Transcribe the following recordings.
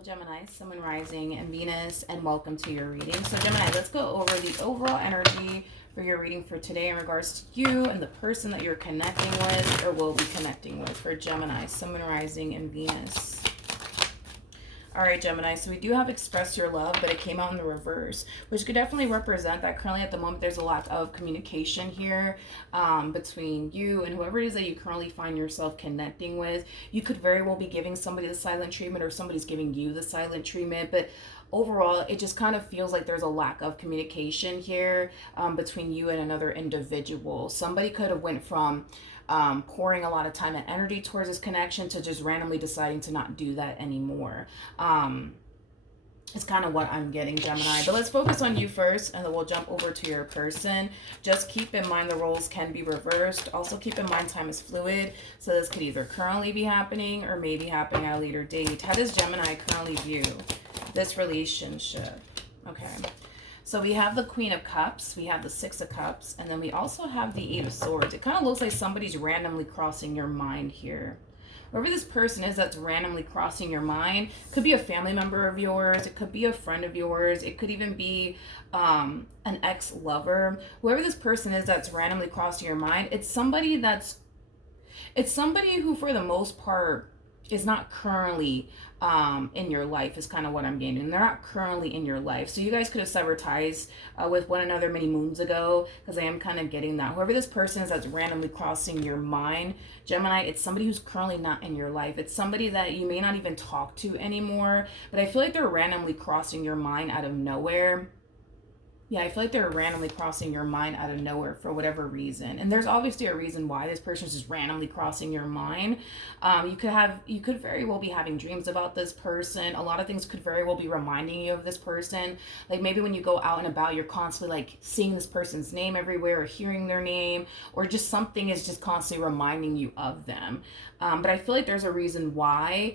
Well, Gemini, Sun, Moon, Rising, and Venus, and welcome to your reading. So, Gemini, let's go over the overall energy for your reading for today in regards to you and the person that you're connecting with or will be connecting with for Gemini, Sun, Moon, Rising, and Venus. All right, Gemini, so we do have express your love, but it came out in the reverse, which could definitely represent that currently at the moment there's a lack of communication here between you and whoever it is that you currently find yourself connecting with. You could very well be giving somebody the silent treatment or somebody's giving you the silent treatment, but overall, it just kind of feels like there's a lack of communication here between you and another individual. Somebody could have went from pouring a lot of time and energy towards this connection to just randomly deciding to not do that anymore. It's kind of what I'm getting, Gemini. But let's focus on you first, and then we'll jump over to your person. Just keep in mind the roles can be reversed. Also keep in mind time is fluid. So this could either currently be happening or maybe happening at a later date. How does Gemini currently view this relationship? Okay. So we have the Queen of Cups, we have the Six of Cups, and then we also have the Eight of Swords. It kind of looks like somebody's randomly crossing your mind here. Whoever this person is that's randomly crossing your mind, could be a family member of yours, it could be a friend of yours, it could even be an ex-lover. Whoever this person is that's randomly crossing your mind, it's somebody who for the most part is not currently in your life is kind of what I'm getting. They're not currently in your life. So you guys could have severed ties with one another many moons ago, because I am kind of getting that. Whoever this person is that's randomly crossing your mind, Gemini, it's somebody who's currently not in your life. It's somebody that you may not even talk to anymore, but I feel like they're randomly crossing your mind out of nowhere. Yeah, I feel like they're randomly crossing your mind out of nowhere for whatever reason. And there's obviously a reason why this person is just randomly crossing your mind. You could very well be having dreams about this person. A lot of things could very well be reminding you of this person. Like maybe when you go out and about, you're constantly like seeing this person's name everywhere or hearing their name, or just something is just constantly reminding you of them. But I feel like there's a reason why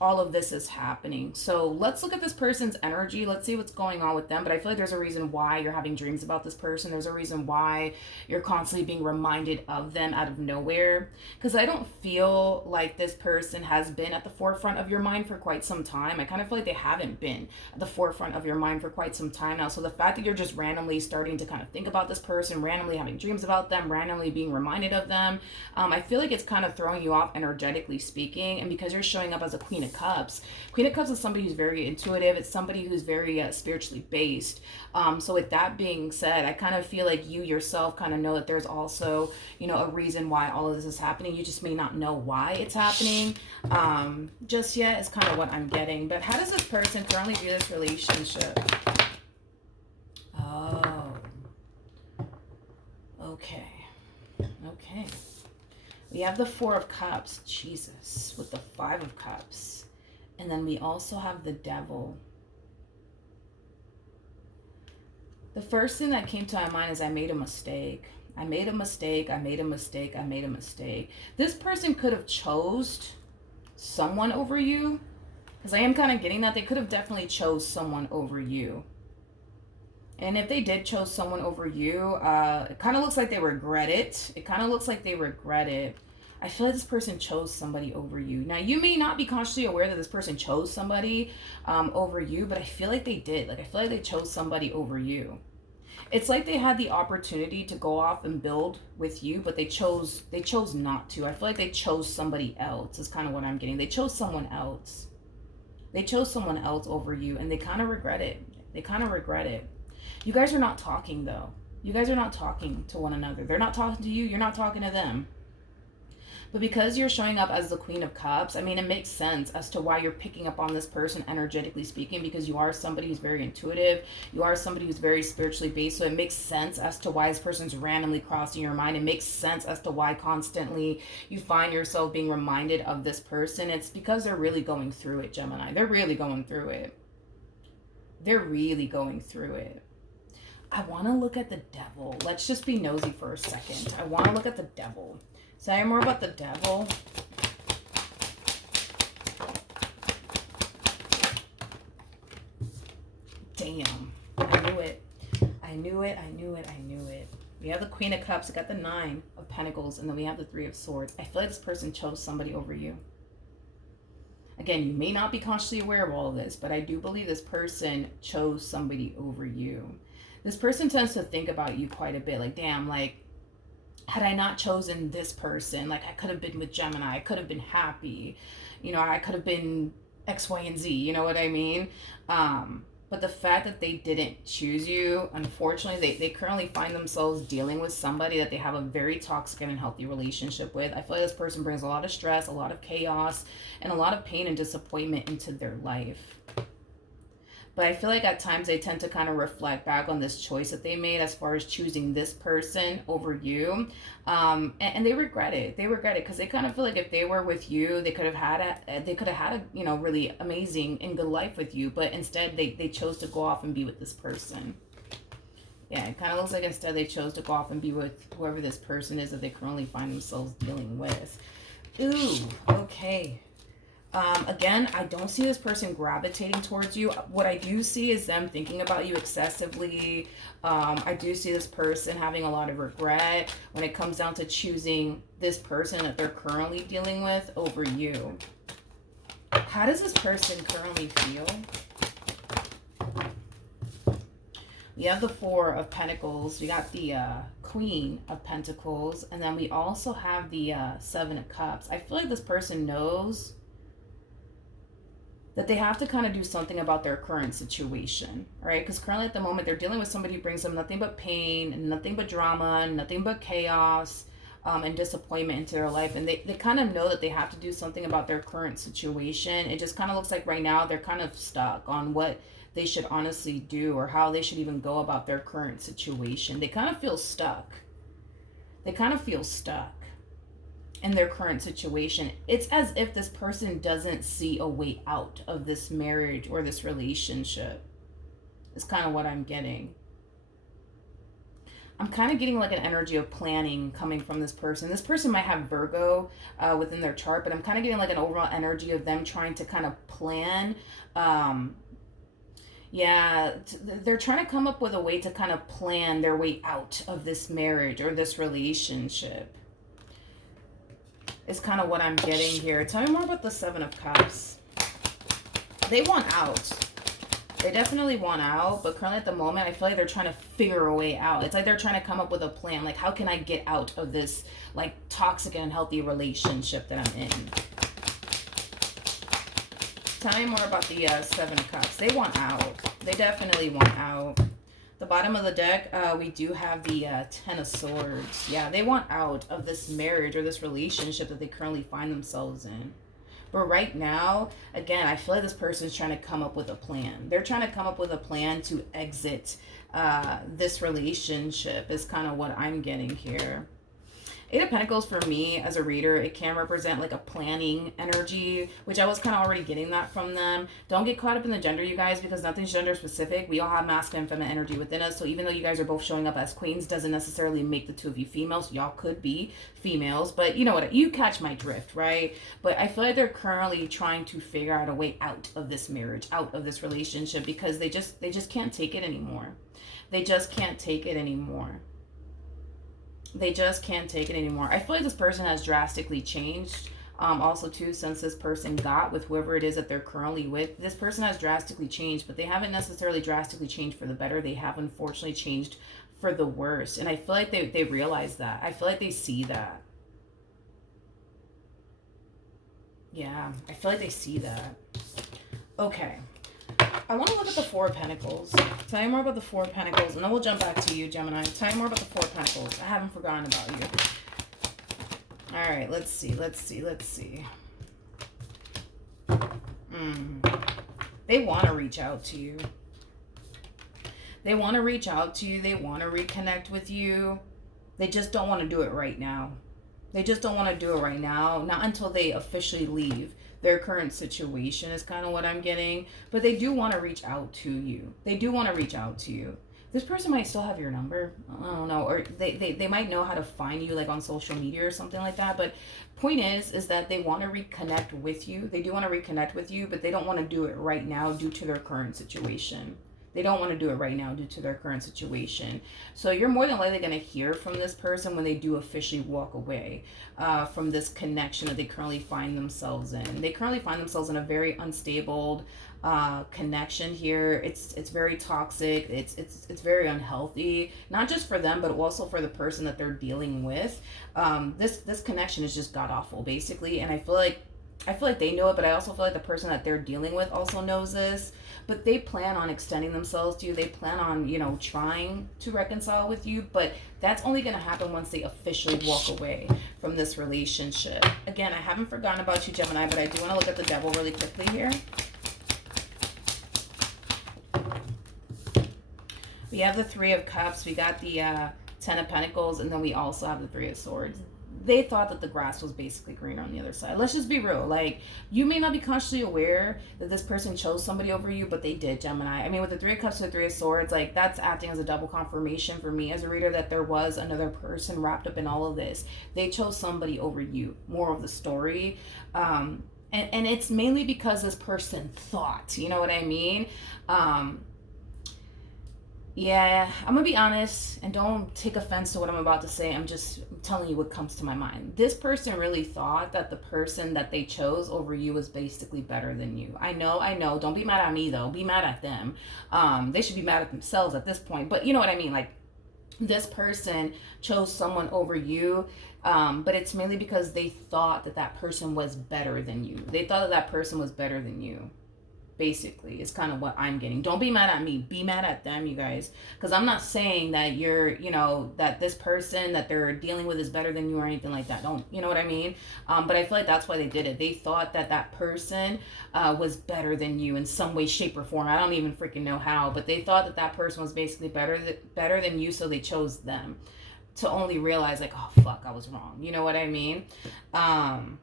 all of this is happening. So let's look at this person's energy. Let's see what's going on with them. But I feel like there's a reason why you're having dreams about this person. There's a reason why you're constantly being reminded of them out of nowhere. Because I don't feel like this person has been at the forefront of your mind for quite some time. I kind of feel like they haven't been at the forefront of your mind for quite some time now. So the fact that you're just randomly starting to kind of think about this person, randomly having dreams about them, randomly being reminded of them, I feel like it's kind of throwing you off energetically speaking. And because you're showing up as a Queen of Cups. Queen of Cups is somebody who's very intuitive. It's somebody who's very spiritually based. So with that being said, I kind of feel like you yourself kind of know that there's also, a reason why all of this is happening. You just may not know why it's happening just yet is kind of what I'm getting. But how does this person currently view this relationship? Oh, okay. Okay. We have the Four of Cups, Jesus, with the Five of Cups. And then we also have the Devil. The first thing that came to my mind is I made a mistake. I made a mistake. I made a mistake. I made a mistake. This person could have chose someone over you. Because I am kind of getting that they could have definitely chose someone over you. And if they did chose someone over you, it kind of looks like they regret it. It kind of looks like they regret it. I feel like this person chose somebody over you. Now, you may not be consciously aware that this person chose somebody over you, but I feel like they did. Like, I feel like they chose somebody over you. It's like they had the opportunity to go off and build with you, but they chose not to. I feel like they chose somebody else is kind of what I'm getting. They chose someone else. They chose someone else over you, and they kind of regret it. They kind of regret it. You guys are not talking, though. You guys are not talking to one another. They're not talking to you. You're not talking to them. But because you're showing up as the Queen of Cups, I mean, it makes sense as to why you're picking up on this person energetically speaking, because you are somebody who's very intuitive. You are somebody who's very spiritually based. So it makes sense as to why this person's randomly crossing your mind. It makes sense as to why constantly you find yourself being reminded of this person. It's because they're really going through it, Gemini. They're really going through it. They're really going through it. I want to look at the Devil. Let's just be nosy for a second. I want to look at the Devil. Say more about the Devil. Damn. I knew it. I knew it. I knew it. I knew it. We have the Queen of Cups. We got the Nine of Pentacles. And then we have the Three of Swords. I feel like this person chose somebody over you. I Again, you may not be consciously aware of all of this, but I do believe this person chose somebody over you. This person tends to think about you quite a bit. Like, damn, like, had I not chosen this person, like, I could have been with Gemini. I could have been happy. You know, I could have been X, Y, and Z. You know what I mean? But the fact that they didn't choose you, unfortunately, they currently find themselves dealing with somebody that they have a very toxic and unhealthy relationship with. I feel like this person brings a lot of stress, a lot of chaos, and a lot of pain and disappointment into their life. But I feel like at times they tend to kind of reflect back on this choice that they made as far as choosing this person over you. And they regret it. They regret it because they kind of feel like if they were with you, they could have had a you know, really amazing and good life with you. But instead they chose to go off and be with this person. Yeah, it kind of looks like instead they chose to go off and be with whoever this person is that they currently find themselves dealing with. Ooh, okay. Again, I don't see this person gravitating towards you. What I do see is them thinking about you excessively. I do see this person having a lot of regret when it comes down to choosing this person that they're currently dealing with over you. How does this person currently feel? We have the Four of Pentacles. We got the Queen of Pentacles. And then we also have the Seven of Cups. I feel like this person knows that they have to kind of do something about their current situation, right? Because currently at the moment, they're dealing with somebody who brings them nothing but pain, nothing but drama, nothing but chaos, and disappointment into their life. And they kind of know that they have to do something about their current situation. It just kind of looks like right now they're kind of stuck on what they should honestly do or how they should even go about their current situation. They kind of feel stuck. They kind of feel stuck in their current situation. It's as if this person doesn't see a way out of this marriage or this relationship. It's kind of what I'm getting. I'm kind of getting like an energy of planning coming from this person. This person might have Virgo within their chart, but I'm kind of getting like an overall energy of them trying to kind of plan. They're trying to come up with a way to kind of plan their way out of this marriage or this relationship. Is kind of what I'm getting here. Tell me more about the Seven of Cups. They want out. They definitely want out, but currently at the moment, I feel like they're trying to figure a way out. It's like they're trying to come up with a plan. Like, how can I get out of this, like, toxic and unhealthy relationship that I'm in? Tell me more about the Seven of Cups. They want out. They definitely want out. The bottom of the deck, we do have the Ten of Swords. Yeah, they want out of this marriage or this relationship that they currently find themselves in. But right now, again, I feel like this person's trying to come up with a plan. They're trying to come up with a plan to exit this relationship is kind of what I'm getting here. Eight of Pentacles for me as a reader, it can represent like a planning energy, which I was kind of already getting that from them. Don't get caught up in the gender, you guys, because nothing's gender specific. We all have masculine and feminine energy within us. So even though you guys are both showing up as queens, doesn't necessarily make the two of you females. Y'all could be females, but you know what? You catch my drift, right? But I feel like they're currently trying to figure out a way out of this marriage, out of this relationship, because they just can't take it anymore. They just can't take it anymore. They just can't take it anymore. I feel like this person has drastically changed. Also, too, since this person got with whoever it is that they're currently with, this person has drastically changed, but they haven't necessarily drastically changed for the better. They have unfortunately changed for the worse. And I feel like they realize that. I feel like they see that. Yeah, I feel like they see that. Okay. I want to look at the Four of Pentacles. Tell me more about the Four of Pentacles, and then we'll jump back to you, Gemini. Tell me more about the Four of Pentacles. I haven't forgotten about you. All right, let's see. They want to reach out to you. They want to reach out to you. They want to reconnect with you. They just don't want to do it right now. They just don't want to do it right now. Not until they officially leave their current situation is kind of what I'm getting. But they do want to reach out to you. They do want to reach out to you. This person might still have your number. I don't know. Or they might know how to find you like on social media or something like that. But point is that they want to reconnect with you. They do want to reconnect with you, but they don't want to do it right now due to their current situation. They don't want to do it right now due to their current situation. So you're more than likely going to hear from this person when they do officially walk away from this connection that they currently find themselves in. They currently find themselves in a very unstable connection here. It's very toxic. It's very unhealthy, not just for them, but also for the person that they're dealing with. This connection is just god awful, basically. And I feel like they know it, but I also feel like the person that they're dealing with also knows this. But they plan on extending themselves to you. They plan on, you know, trying to reconcile with you. But that's only going to happen once they officially walk away from this relationship. Again, I haven't forgotten about you, Gemini, but I do want to look at the devil really quickly here. We have the Three of Cups. We got the Ten of Pentacles. And then we also have the Three of Swords. They thought that the grass was basically greener on the other side. Let's just be real. Like, you may not be consciously aware that this person chose somebody over you, but they did, Gemini. I mean, with the Three of Cups to the Three of Swords, like, that's acting as a double confirmation for me as a reader that there was another person wrapped up in all of this. They chose somebody over you. More of the story. And it's mainly because this person thought, you know what I mean? Yeah, I'm going to be honest, and don't take offense to what I'm about to say. I'm just telling you what comes to my mind. This person really thought that the person that they chose over you was basically better than you. I know. Don't be mad at me, though. Be mad at them. They should be mad at themselves at this point. But you know what I mean? Like, this person chose someone over you, but it's mainly because they thought that that person was better than you. They thought that that person was better than you. Basically, is kind of what I'm getting. Don't be mad at me. Be mad at them, you guys. Because I'm not saying that you're, you know, that this person that they're dealing with is better than you or anything like that. Don't, you know what I mean? But I feel like that's why they did it. They thought that that person was better than you in some way, shape, or form. I don't even freaking know how. But they thought that that person was basically better than you, so they chose them. To only realize, like, oh, fuck, I was wrong. You know what I mean?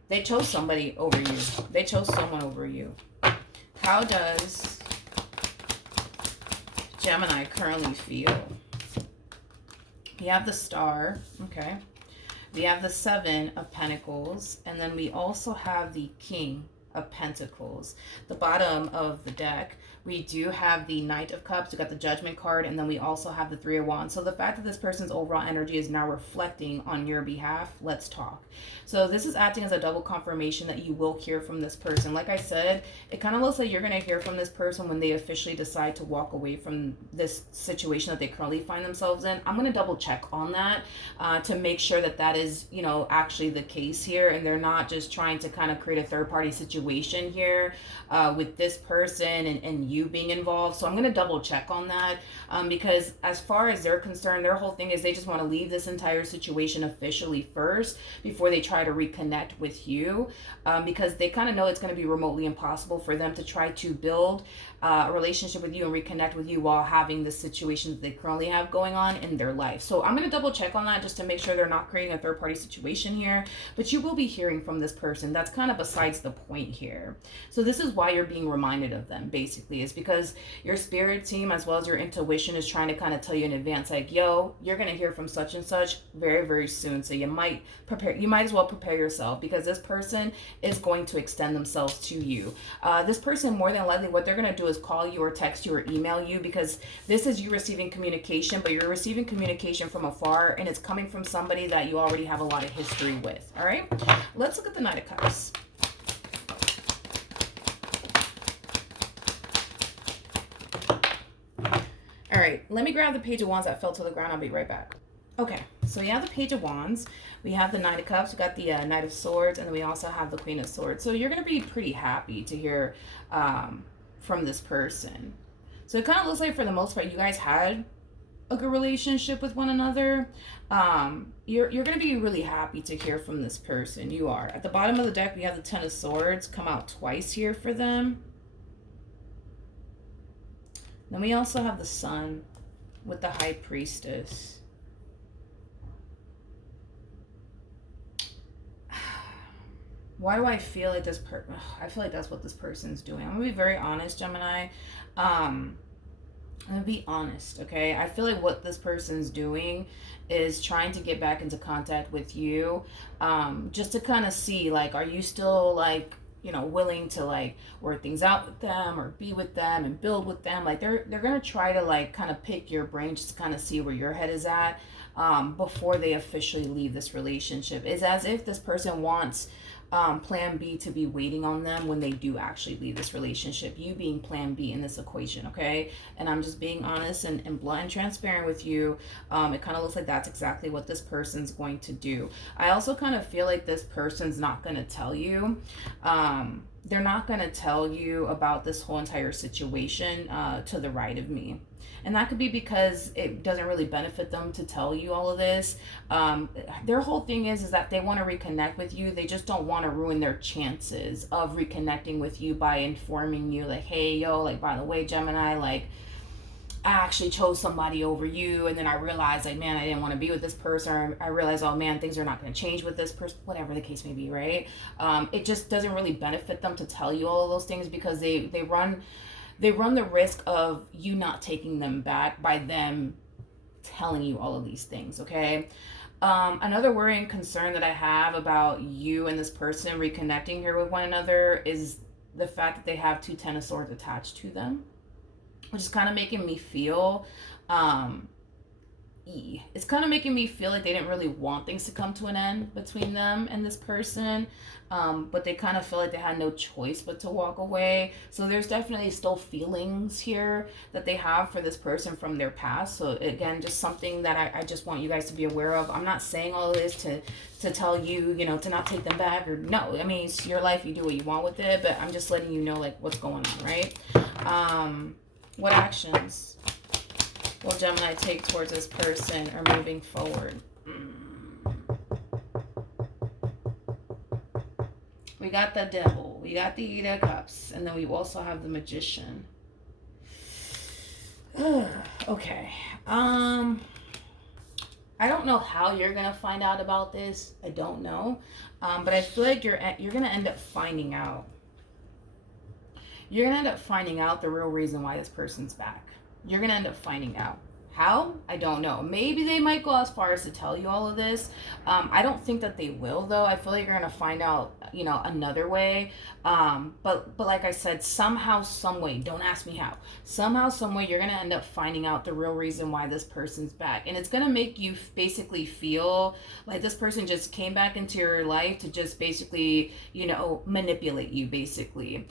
They chose somebody over you. They chose someone over you. How does Gemini currently feel? We have the Star, okay. We have the Seven of Pentacles, and then we also have the King of Pentacles. The bottom of the deck, we do have the Knight of Cups. We got the Judgment card, and then we also have the Three of Wands. So the fact that this person's overall energy is now reflecting on your behalf, let's talk. So this is acting as a double confirmation that you will hear from this person. Like I said, it kind of looks like you're going to hear from this person when they officially decide to walk away from this situation that they currently find themselves in. I'm going to double check on that to make sure that that is, you know, actually the case here, and they're not just trying to kind of create a third-party situation here with this person and you being involved. So I'm going to double check on that because as far as they're concerned, their whole thing is they just want to leave this entire situation officially first before they try to reconnect with you because they kind of know it's going to be remotely impossible for them to try to build a relationship with you and reconnect with you while having the situation that they currently have going on in their life. So I'm going to double check on that just to make sure they're not creating a third-party situation here, but you will be hearing from this person. That's kind of besides the point here. So this is why you're being reminded of them, basically, is because your spirit team as well as your intuition is trying to kind of tell you in advance, like, yo, you're going to hear from such and such very, very soon. So you might as well prepare yourself because this person is going to extend themselves to you. This person, more than likely, what they're going to do is call you or text you or email you because this is you receiving communication, but you're receiving communication from afar and it's coming from somebody that you already have a lot of history with. All right, let's look at the Knight of Cups. All right, let me grab the Page of Wands that fell to the ground. I'll be right back. Okay, so we have the Page of Wands, we have the Knight of Cups, we got the Knight of Swords, and then we also have the Queen of Swords. So you're going to be pretty happy to hear from this person. So it kind of looks like for the most part you guys had a good relationship with one another. You're going to be really happy to hear from this person. You are. At the bottom of the deck, we have the Ten of Swords come out twice here for them. Then we also have the Sun with the High Priestess. Why do I feel like I feel like that's what this person's doing. I'm gonna be very honest, Gemini. I'm gonna be honest, okay? I feel like what this person's doing is trying to get back into contact with you, just to kind of see, like, are you still, like, you know, willing to like work things out with them or be with them and build with them. Like they're gonna try to like kind of pick your brain just to kind of see where your head is at, before they officially leave this relationship. It's as if this person wants plan B to be waiting on them when they do actually leave this relationship, you being plan B in this equation. Okay, and I'm just being honest and blunt and transparent with you. It kind of looks like that's exactly what this person's going to do. I also kind of feel like this person's not going to tell you, they're not going to tell you about this whole entire situation to the right of me. And that could be because it doesn't really benefit them to tell you all of this. Their whole thing is that they want to reconnect with you. They just don't want to ruin their chances of reconnecting with you by informing you like, hey, yo, like, by the way, Gemini, like, I actually chose somebody over you, and then I realized, like, man, I didn't want to be with this person. Or I realized, oh man, things are not going to change with this person, whatever the case may be, right? It just doesn't really benefit them to tell you all of those things, because they run the risk of you not taking them back by them telling you all of these things. Okay. Another worry and concern that I have about you and this person reconnecting here with one another is the fact that they have 2 Ten of Swords attached to them, which is kind of making me feel, it's kind of making me feel like they didn't really want things to come to an end between them and this person, but they kind of feel like they had no choice but to walk away. So there's definitely still feelings here that they have for this person from their past. So again, just something that I just want you guys to be aware of. I'm not saying all of this to tell you, you know, to not take them back, or no. I mean, it's your life, you do what you want with it, but I'm just letting you know like what's going on, right? What actions will Gemini take towards this person or moving forward? We got the Devil, we got the Eight of Cups, and then we also have the Magician. Okay. I don't know how you're gonna find out about this. I don't know, but I feel like you're gonna end up finding out. You're gonna end up finding out the real reason why this person's back. You're gonna end up finding out. How? I don't know. Maybe they might go as far as to tell you all of this. I don't think that they will, though. I feel like you're gonna find out, you know, another way. But like I said, somehow, some way, don't ask me how. Somehow, some way, you're gonna end up finding out the real reason why this person's back, and it's gonna make you basically feel like this person just came back into your life to just basically, you know, manipulate you. Basically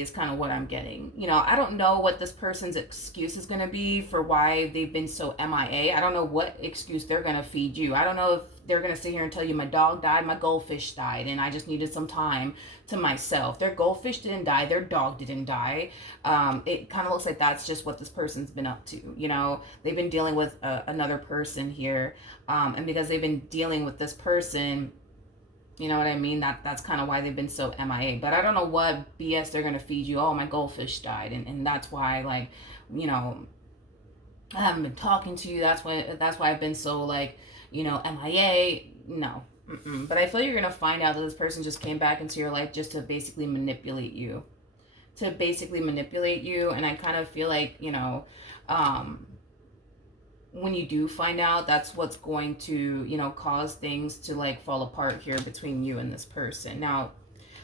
is kind of what I'm getting. You know, I don't know what this person's excuse is going to be for why they've been so MIA. I don't know what excuse they're going to feed you. I don't know if they're going to sit here and tell you my dog died, my goldfish died, and I just needed some time to myself. Their goldfish didn't die, their dog didn't die. It kind of looks like that's just what this person's been up to. You know, they've been dealing with another person here, and because they've been dealing with this person, you know what I mean? That's kind of why they've been so MIA. But I don't know what BS they're going to feed you. Oh, my goldfish died. And that's why, like, you know, I haven't been talking to you. That's why I've been so, like, you know, MIA. No. But I feel you're going to find out that this person just came back into your life just to basically manipulate you. And I kind of feel like, you know, when you do find out, that's what's going to, you know, cause things to like fall apart here between you and this person. Now,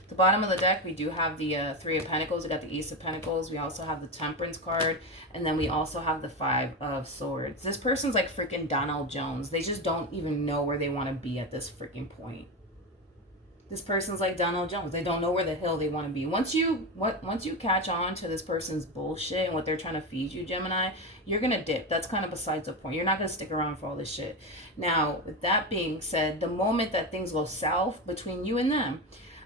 at the bottom of the deck, we do have the Three of Pentacles. We got the Ace of Pentacles. We also have the Temperance card. And then we also have the Five of Swords. This person's like freaking Donald Jones. They just don't even know where they want to be at this freaking point. This person's like Donald Jones. They don't know where the hell they want to be. Once you catch on to this person's bullshit and what they're trying to feed you, Gemini, you're going to dip. That's kind of besides the point. You're not going to stick around for all this shit. Now, with that being said, the moment that things go south between you and them,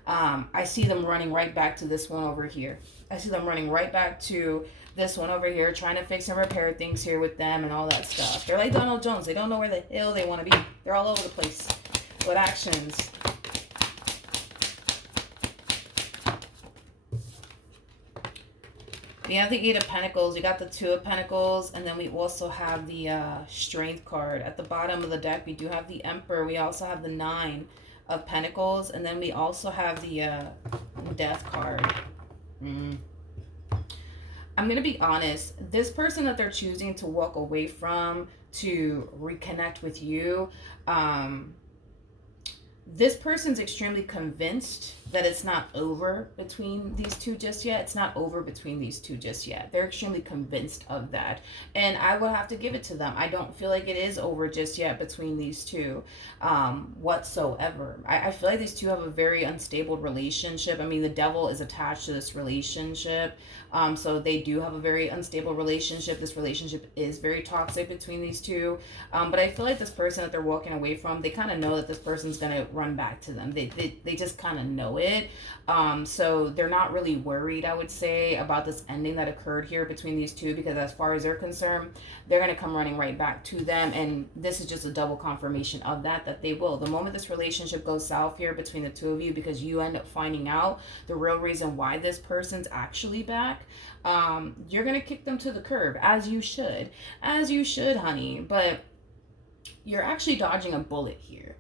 I see them running right back to this one over here. I see them running right back to this one over here, trying to fix and repair things here with them and all that stuff. They're like Donald Jones. They don't know where the hell they want to be. They're all over the place. What actions? We have the Eight of Pentacles, we got the Two of Pentacles, and then we also have the Strength card. At the bottom of the deck, we do have the Emperor. We also have the Nine of Pentacles, and then we also have the Death card. I'm going to be honest. This person that they're choosing to walk away from to reconnect with you, This person's extremely convinced that it's not over between these two just yet. It's not over between these two just yet. They're extremely convinced of that. And I will have to give it to them. I don't feel like it is over just yet between these two whatsoever. I feel like these two have a very unstable relationship. I mean, the devil is attached to this relationship. So they do have a very unstable relationship. This relationship is very toxic between these two. But I feel like this person that they're walking away from, they kind of know that this person's going to run back to them. They just kind of know it. So they're not really worried, I would say, about this ending that occurred here between these two, because as far as they're concerned, they're going to come running right back to them. And this is just a double confirmation of that they will. The moment this relationship goes south here between the two of you, because you end up finding out the real reason why this person's actually back, you're going to kick them to the curb, as you should, honey. But you're actually dodging a bullet here.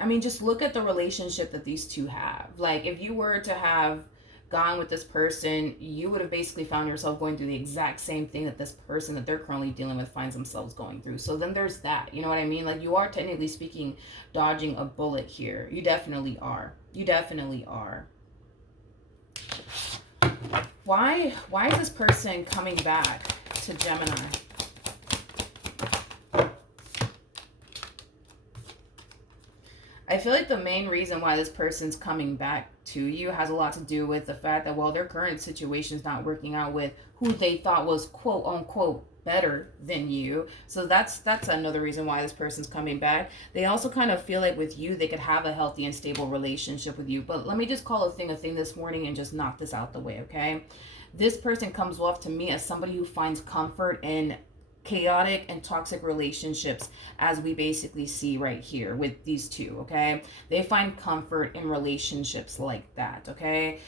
I mean, just look at the relationship that these two have. Like, if you were to have gone with this person, you would have basically found yourself going through the exact same thing that this person that they're currently dealing with finds themselves going through. So then there's that, you know what I mean? Like, you are technically speaking dodging a bullet here. You definitely are. Why is this person coming back to Gemini? I feel like the main reason why this person's coming back to you has a lot to do with the fact that, well, their current situation is not working out with who they thought was quote unquote better than you. So that's another reason why this person's coming back. They also kind of feel like with you, they could have a healthy and stable relationship with you. But let me just call a thing this morning and just knock this out the way, okay? This person comes off to me as somebody who finds comfort in chaotic and toxic relationships, as we basically see right here with these two, okay? They find comfort in relationships like that, okay?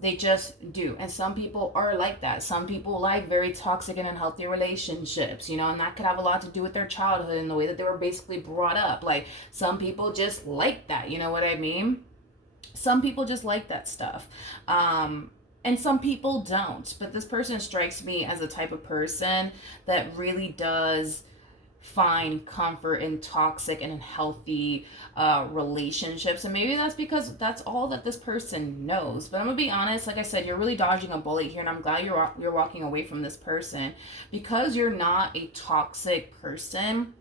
They just do. And some people are like that. Some people like very toxic and unhealthy relationships, you know, and that could have a lot to do with their childhood and the way that they were basically brought up. Like, some people just like that, you know what I mean? Some people just like that stuff. And some people don't. But this person strikes me as the type of person that really does find comfort in toxic and unhealthy relationships. And maybe that's because that's all that this person knows. But I'm going to be honest, like I said, you're really dodging a bullet here. And I'm glad you're walking away from this person. Because you're not a toxic person,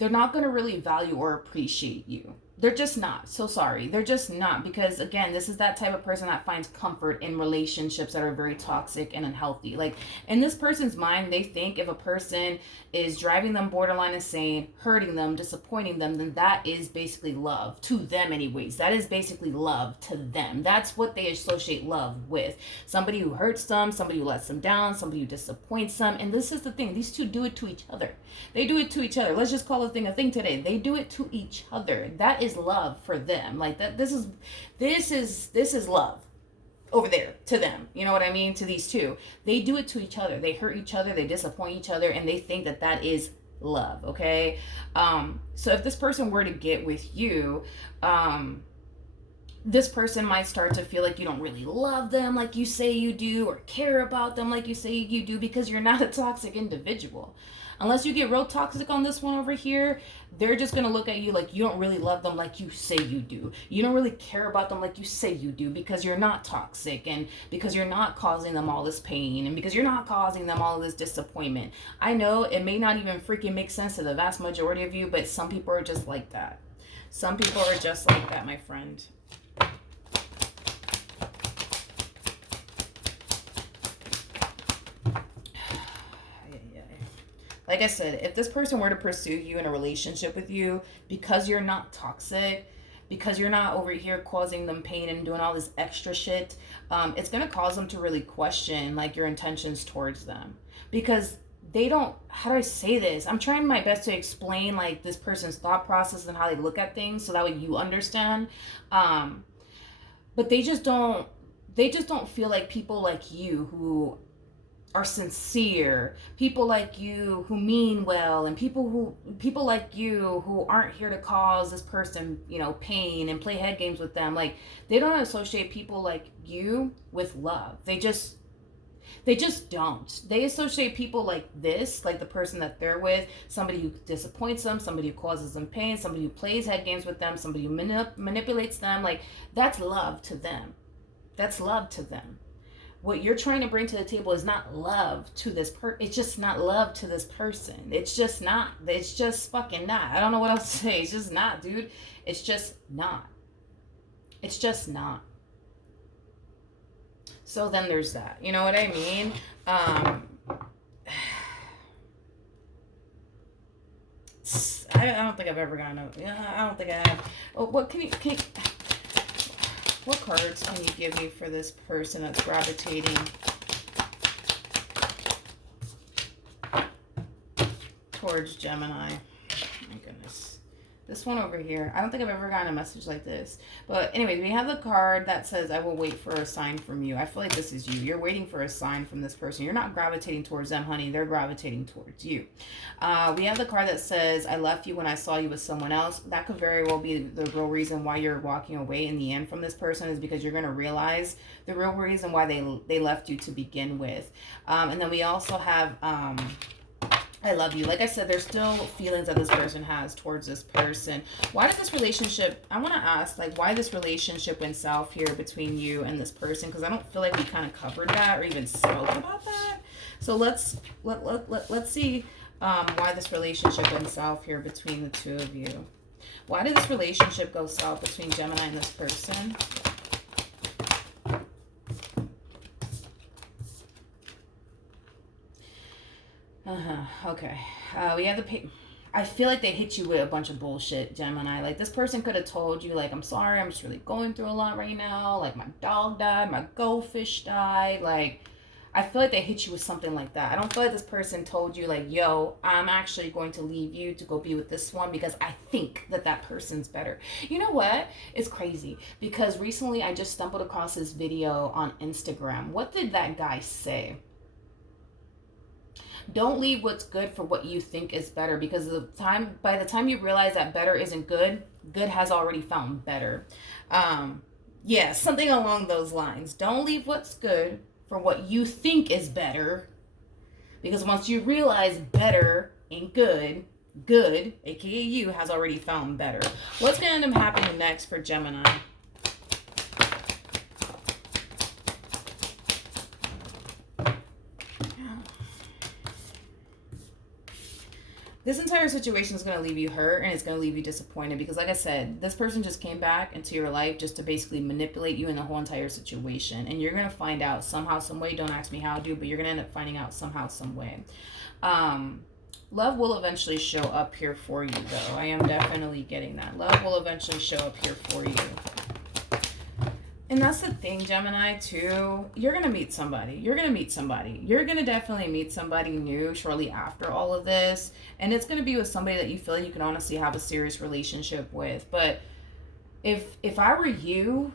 they're not going to really value or appreciate you. They're just not. So sorry. They're just not. Because again, this is that type of person that finds comfort in relationships that are very toxic and unhealthy. Like, in this person's mind, they think if a person is driving them borderline insane, hurting them, disappointing them, then that is basically love to them anyways. That is basically love to them. That's what they associate love with. Somebody who hurts them, somebody who lets them down, somebody who disappoints them. And this is the thing. These two do it to each other. They do it to each other. Let's just call a thing today. They do it to each other. That is love for them. Like, that this is love over there to them. You know what I mean? To these two. They do it to each other. They hurt each other, they disappoint each other, and they think that that is love, okay? So if this person were to get with you, this person might start to feel like you don't really love them like you say you do, or care about them like you say you do, because you're not a toxic individual. Unless you get real toxic on this one over here, they're just going to look at you like you don't really love them like you say you do. You don't really care about them like you say you do, because you're not toxic, and because you're not causing them all this pain, and because you're not causing them all this disappointment. I know it may not even freaking make sense to the vast majority of you, but some people are just like that. Some people are just like that, my friend. Like I said, if this person were to pursue you in a relationship with you, because you're not toxic, because you're not over here causing them pain and doing all this extra shit, it's going to cause them to really question, like, your intentions towards them. Because they don't, how do I say this? I'm trying my best to explain, like, this person's thought process and how they look at things, so that way you understand. But they just don't feel like people like you who are sincere, people like you who mean well, and people like you who aren't here to cause this person, you know, pain and play head games with them. Like, they don't associate people like you with love. They just don't. They associate people like this, like the person that they're with, somebody who disappoints them, somebody who causes them pain, somebody who plays head games with them, somebody who manipulates them. Like, that's love to them. That's love to them. What you're trying to bring to the table is not love to this it's just not love to this person. It's just not. It's just fucking not. I don't know what else to say. It's just not, dude. It's just not. It's just not. So then there's that. You know what I mean? I don't think I've ever gotten a... I don't think I have. Oh, what can you... What cards can you give me for this person that's gravitating towards Gemini? My goodness. This one over here. I don't think I've ever gotten a message like this. But anyways, we have the card that says, I will wait for a sign from you. I feel like this is you. You're waiting for a sign from this person. You're not gravitating towards them, honey. They're gravitating towards you. We have the card that says, I left you when I saw you with someone else. That could very well be the real reason why you're walking away in the end from this person, is because you're going to realize the real reason why they left you to begin with. And then we also have... I love you. Like I said, there's still feelings that this person has towards this person. Why did this relationship, I want to ask, like, why this relationship went south here between you and this person? Because I don't feel like we kind of covered that or even spoke about that. So let's see why this relationship went south here between the two of you. Why did this relationship go south between Gemini and this person? Okay. We have the... I feel like they hit you with a bunch of bullshit, Gemini. Like, this person could have told you, like, I'm sorry, I'm just really going through a lot right now. Like, my dog died, my goldfish died. Like, I feel like they hit you with something like that. I don't feel like this person told you, like, yo, I'm actually going to leave you to go be with this one because I think that that person's better. You know what? It's crazy because recently I just stumbled across this video on Instagram. What did that guy say? Don't leave what's good for what you think is better, because by the time you realize that better isn't good, good has already found better. Yeah, something along those lines. Don't leave what's good for what you think is better, because once you realize better ain't good, good, aka you, has already found better. What's going to end up happening next for Gemini? This entire situation is going to leave you hurt and it's going to leave you disappointed because, like I said, this person just came back into your life just to basically manipulate you in the whole entire situation. And you're going to find out somehow, some way. Don't ask me how to, but you're going to end up finding out somehow, some way. Love will eventually show up here for you, though. I am definitely getting that. Love will eventually show up here for you. And that's the thing, Gemini, too. You're going to meet somebody. You're going to meet somebody. You're going to definitely meet somebody new shortly after all of this. And it's going to be with somebody that you feel like you can honestly have a serious relationship with. But if I were you,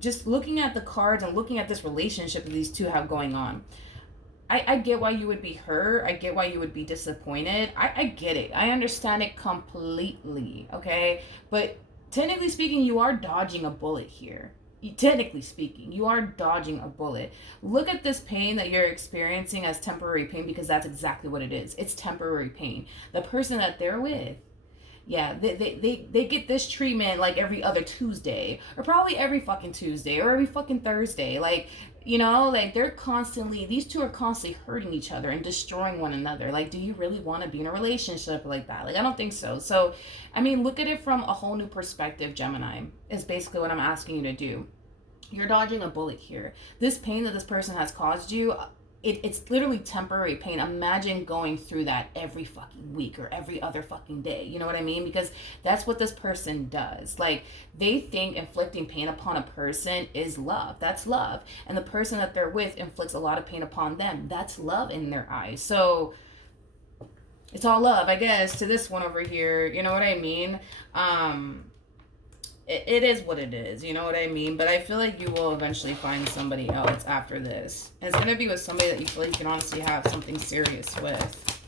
just looking at the cards and looking at this relationship that these two have going on, I get why you would be hurt. I get why you would be disappointed. I get it. I understand it completely, okay? But technically speaking, you are dodging a bullet here. Technically speaking, you are dodging a bullet. Look at this pain that you're experiencing as temporary pain, because that's exactly what it is. It's temporary pain. The person that they're with, yeah, they get this treatment like every other Tuesday, or probably every fucking Tuesday, or every fucking Thursday. Like, you know, like these two are constantly hurting each other and destroying one another. Like, do you really want to be in a relationship like that? Like, I don't think so. So, I mean, look at it from a whole new perspective, Gemini, is basically what I'm asking you to do. You're dodging a bullet here. This pain that this person has caused you, it's literally temporary pain. Imagine going through that every fucking week or every other fucking day. You know what I mean? Because that's what this person does. Like, they think inflicting pain upon a person is love. That's love. And the person that they're with inflicts a lot of pain upon them. That's love in their eyes. So it's all love, I guess, to this one over here. You know what I mean? It is what it is, you know what I mean? But I feel like you will eventually find somebody else after this. And it's going to be with somebody that you feel like you can honestly have something serious with.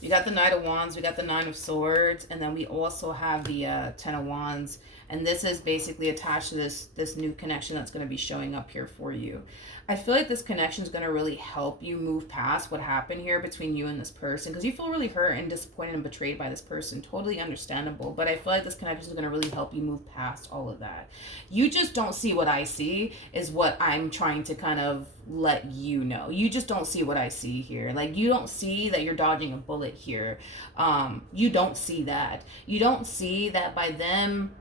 We got the Knight of Wands, we got the Nine of Swords, and then we also have the Ten of Wands And this is basically attached to this new connection that's going to be showing up here for you. I feel like this connection is going to really help you move past what happened here between you and this person, because you feel really hurt and disappointed and betrayed by this person. Totally understandable. But I feel like this connection is going to really help you move past all of that. You just don't see what I see, is what I'm trying to kind of let you know. You just don't see what I see here. Like, you don't see that you're dodging a bullet here. You don't see that. You don't see that by them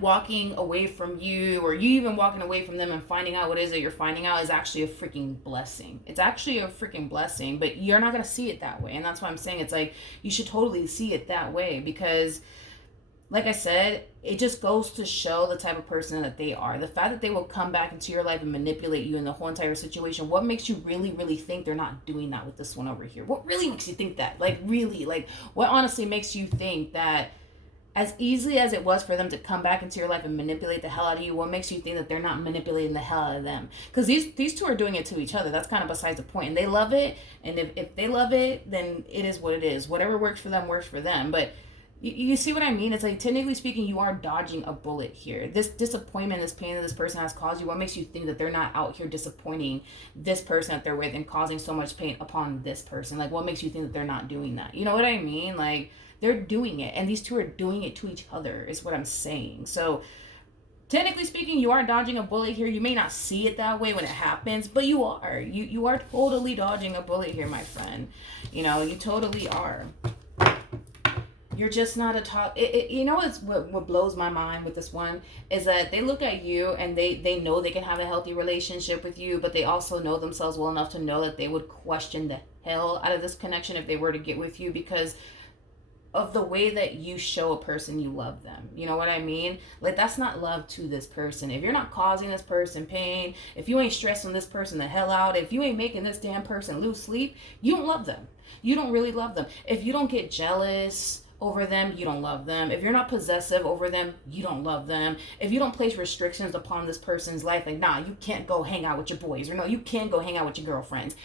walking away from you, or you even walking away from them and finding out what it is that you're finding out, is actually a freaking blessing. It's actually a freaking blessing, but you're not going to see it that way. And that's why I'm saying it's like, you should totally see it that way, because like I said, it just goes to show the type of person that they are. The fact that they will come back into your life and manipulate you in the whole entire situation. What makes you really, really think they're not doing that with this one over here? What really makes you think that? Like, really, like, what honestly makes you think that as easily as it was for them to come back into your life and manipulate the hell out of you, what makes you think that they're not manipulating the hell out of them? Because these two are doing it to each other. That's kind of besides the point. And they love it. And if they love it, then it is what it is. Whatever works for them works for them. But you see what I mean? It's like, technically speaking, you are dodging a bullet here. This disappointment, this pain that this person has caused you, what makes you think that they're not out here disappointing this person that they're with and causing so much pain upon this person? Like, what makes you think that they're not doing that? You know what I mean? Like, they're doing it, and these two are doing it to each other, is what I'm saying. So technically speaking, you are dodging a bullet here. You may not see it that way when it happens, but you are. You are totally dodging a bullet here, my friend. You know, you totally are. You're just not a top. You know what blows my mind with this one is that they look at you and they know they can have a healthy relationship with you, but they also know themselves well enough to know that they would question the hell out of this connection if they were to get with you, because of the way that you show a person you love them. You know what I mean? Like, that's not love to this person. If you're not causing this person pain, if you ain't stressing this person the hell out, if you ain't making this damn person lose sleep, you don't love them. You don't really love them. If you don't get jealous over them, you don't love them. If you're not possessive over them, you don't love them. If you don't place restrictions upon this person's life, like, nah, you can't go hang out with your boys, or no, you can't go hang out with your girlfriends,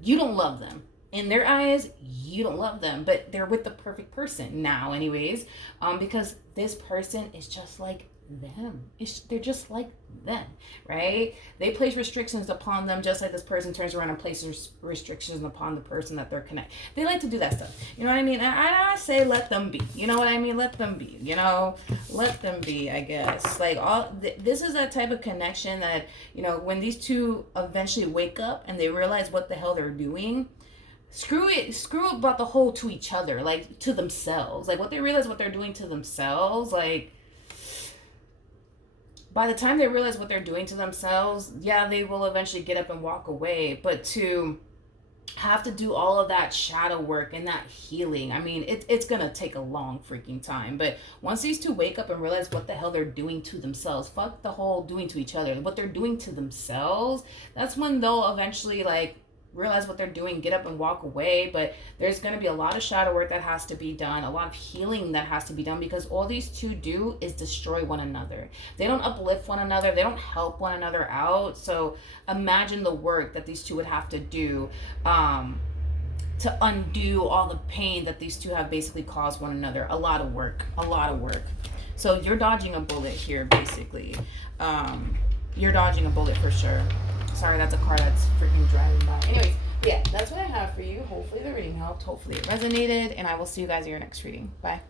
you don't love them. In their eyes, you don't love them, but they're with the perfect person now anyways, because this person is just like them. They're just like them, right? They place restrictions upon them, just like this person turns around and places restrictions upon the person that they're connected. They like to do that stuff. You know what I mean? I say let them be. You know what I mean? Let them be. You know, let them be, I guess. Like, this is that type of connection that, you know, when these two eventually wake up and they realize what the hell they're doing, screw about the whole to each other, like, to themselves. Like, what they realize what they're doing to themselves, like, by the time they realize what they're doing to themselves, yeah, they will eventually get up and walk away. But to have to do all of that shadow work and that healing, I mean, it's gonna take a long freaking time. But once these two wake up and realize what the hell they're doing to themselves, fuck the whole doing to each other, what they're doing to themselves, that's when they'll eventually, like, realize what they're doing, get up and walk away. But there's going to be a lot of shadow work that has to be done, a lot of healing that has to be done, because all these two do is destroy one another. They don't uplift one another, they don't help one another out. So imagine the work that these two would have to do to undo all the pain that these two have basically caused one another. A lot of work. So you're dodging a bullet here, basically. You're dodging a bullet for sure. Sorry, that's a car that's freaking driving by. Anyways, yeah, that's what I have for you. Hopefully the reading helped. Hopefully it resonated. And I will see you guys in your next reading. Bye.